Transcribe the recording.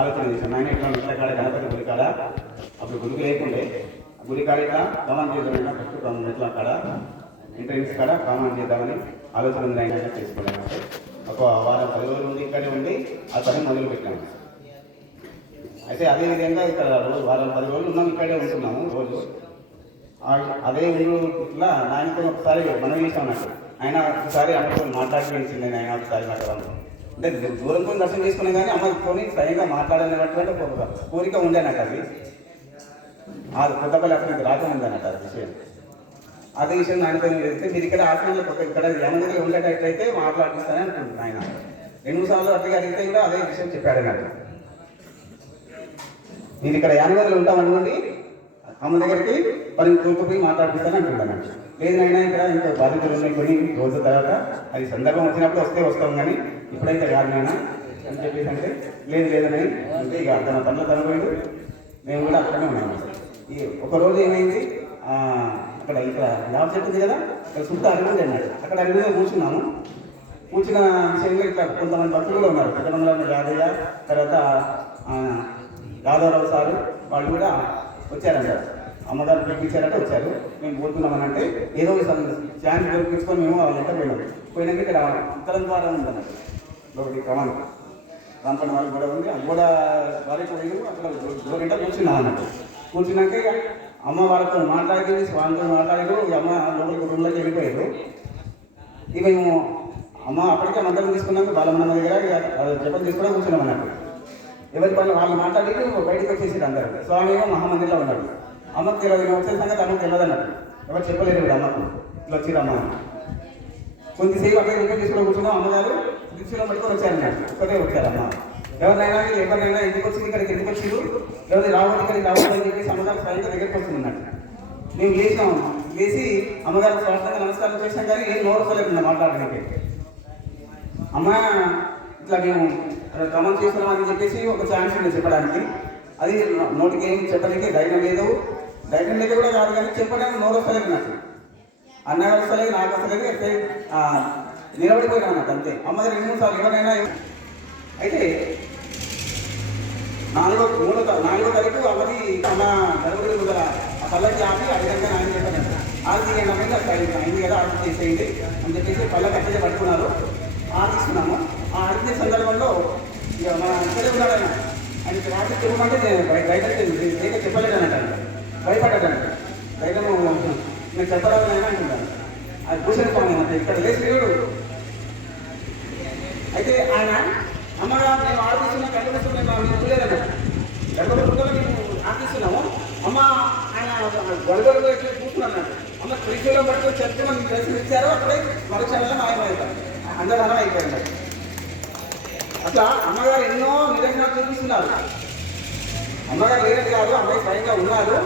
ఆలోచన చేశాను. ఆయన ఇట్లా మెట్ల కాడ గణపతి గుడి కాడ అప్పుడు గుడికి లేకుండే గుడి కాడ ఇట్లా కమాండ్ చేద్దామైనా ఫస్ట్ మెట్ల కాడ ఎంట్రెన్స్ కాడ కమాండ్ చేద్దామని ఆలోచన ఉంది. ఆయన చేసుకోలేము. ఒక వారం 10 రోజులు ఉండి ఇక్కడే ఉండి ఆ పని మొదలు పెట్టాము. అయితే అదేవిధంగా ఇక్కడ వారం 10 రోజులు ఉన్నాము, ఇక్కడే ఉంటున్నాము రోజు. అదే ఊళ్ళో ఆయనతో ఒకసారి మనం చేసాం నాకు. ఆయన ఒకసారి అమ్మతో మాట్లాడిపించింది. ఆయన ఒకసారి నాకు అంటే దూరంతో దర్శనం చేసుకునే కానీ అమ్మతో స్వయంగా మాట్లాడాలనేటువంటి ఒక కోరిక ఉండే నాకు. అది కొత్తపల్లి అసలు రాకముంది అన్నట్టు అది విషయం. అదే విషయం ఆయనతో వెళ్తే మీరు ఇక్కడ ఆశ్రమంలో కొత్త ఇక్కడ యమనగిరి ఉండేటట్లయితే మాట్లాడిస్తానని అంటున్నాను. ఆయన 2 సార్లు అట్లా అడిగితే కూడా అదే విషయం చెప్పాడు నాకు. నేను ఇక్కడ యానగదిలో ఉంటామనుకోండి, అమ్మ దగ్గరికి 10 తోకపోయి మాట్లాడిస్తాను అంటున్నాను. లేదు అయినా ఇక్కడ ఇంకా బాధితులు ఉన్నాయి కొన్ని రోజుల తర్వాత, అది సందర్భం వచ్చినప్పుడు వస్తాం కానీ ఇప్పుడైతే కాదు నైనా అని చెప్పేసి అంటే లేదని అంటే ఇక తన పనులు తనపోయాడు. మేము కూడా అక్కడనే ఉన్నాము. ఈ ఒకరోజు ఏమైంది, అక్కడ ఇక్కడ యావ చెట్టు ఉంది కదా, ఇక్కడ చుట్టూ అరుగుంది అన్నాడు. అక్కడ అరుగులో కూర్చున్నాము. కూర్చున్న విషయంలో ఇట్లా కొంతమంది భక్తులు కూడా ఉన్నారు. పెద్దమంలో యాదయ్య, తర్వాత యాదవరావు సారు వాళ్ళు కూడా వచ్చారంట. అమ్మగారు పిలిపించారంటే వచ్చారు. మేము పోతున్నామని అంటే ఏదో ఛాన్స్ దొరికించుకొని మేము వాళ్ళు ఎంత పోయినాక ఇక్కడ ఉత్తరం ద్వారా ఉందన్నట్టు ఒకటి క్రమానికి రాంపల్లి వాళ్ళకి కూడా ఉంది. ఆ గోడ వారికి పోయి అక్కడ 2 గంటలు కూర్చున్నాం అన్నట్టు. కూర్చున్నాక అమ్మ వాళ్ళతో మాట్లాడి వాళ్ళతో మాట్లాడారు. అమ్మ లోపలికి రూమ్లోకి వెళ్ళిపోయారు. ఇక మేము అమ్మ అప్పటికే మంత్రం తీసుకున్నాక బాలమన్న దగ్గర జపం తీసుకున్నా కూర్చున్నాం అన్నట్టు. ఎవరి పనులు వాళ్ళు మాట్లాడి బయటకు వచ్చేసారు అందరూ. స్వామి ఏమో మహామందిలో ఉన్నాడు. అమ్మకు తెలియదు, వచ్చే సంగతి అమ్మకు తెలియదు అన్నట్టు. ఎవరు చెప్పలేదు ఇప్పుడు అమ్మకు ఇట్లా వచ్చిరమ్మ. కొద్దిసేపు అక్కడ రిపేర్ తీసుకుని కూర్చున్నాం. అమ్మగారు దిశలో పట్టుకొని వచ్చారన్నట్టు. ఒక్కటే వచ్చారమ్మ. ఎవరినైనా ఎందుకు వచ్చింది ఇక్కడికి, ఎందుకు వచ్చిండు, ఎవరి రావద్దు ఇక్కడికి రావద్దు అని చెప్పేసి అమ్మగారు స్వయంగా దగ్గరికి వస్తుందన్నట్టు. మేము లేచి అమ్మగారు స్వార్థంగా నమస్కారం చేసాం కానీ ఏం నోరుకోలేకుండా మాట్లాడడానికి. అమ్మ ఇట్లా మేము క్రమం చేస్తున్నామని చెప్పేసి ఒక ఛాన్స్ ఉంది చెప్పడానికి. అది నోటికి ఏం చెప్పడానికి ధైర్యం లేదు కూడా కాదు కానీ చెప్పడానికి నోరు వస్తలేదు నాకు. అన్నగా వస్తలేదు, నాకు వస్తలేదు. నిలబడిపోయినా అన్నట్టు అంతే. అమ్మగారు 2 సార్లు ఎవరైనా అయితే 4వ తారీఖు అమ్మది అమ్మ గర్భగుడి ముందర ఆ పల్లకి ఆపి అడిగంగా ఆయన చెప్పాను. ఆర్తి అయింది కదా, ఆర్తి చేసేయండి అని చెప్పేసి పల్లకి అట్టే పట్టుకున్నారు. ఆర్తిస్తున్నాము. ఆ ఆర్తి సందర్భంలో ఇక మన ఇక్కడే ఉన్నాడు ఆయన. ఆయన రాత్రి చెప్పమంటే బయట చెప్పలేదు అన్నట్టు. భయపడ్డాడు. బయటను నేను చెప్పరాదని ఆయన అంటున్నాను. అది భూషణ ఇక్కడ లేచి లేడు. అయితే ఆయన అమ్మగా మేము ఆర్తిస్తున్నా కనిపిస్తున్నా మేము చూడలేదన్న గర్భగుడిలో మేము ఆర్తిస్తున్నాము. అమ్మ ఆయన గొడవలు ఎట్లా కూర్చున్నాను. అమ్మ త్రిశూలం పట్టుకొని చెప్తే మనం దర్శనం ఇచ్చారో అప్పుడే మరుక్షణంలో మాయమవుతారు. అందరూ అలా అయిపోయింది. అట్లా అమ్మగారు ఎన్నో నిదర్శనాలు చూపిస్తున్నారు. అమ్మగారు లేనట్టు కాదు, అమ్మాయి స్వయంగా ఉన్నారు.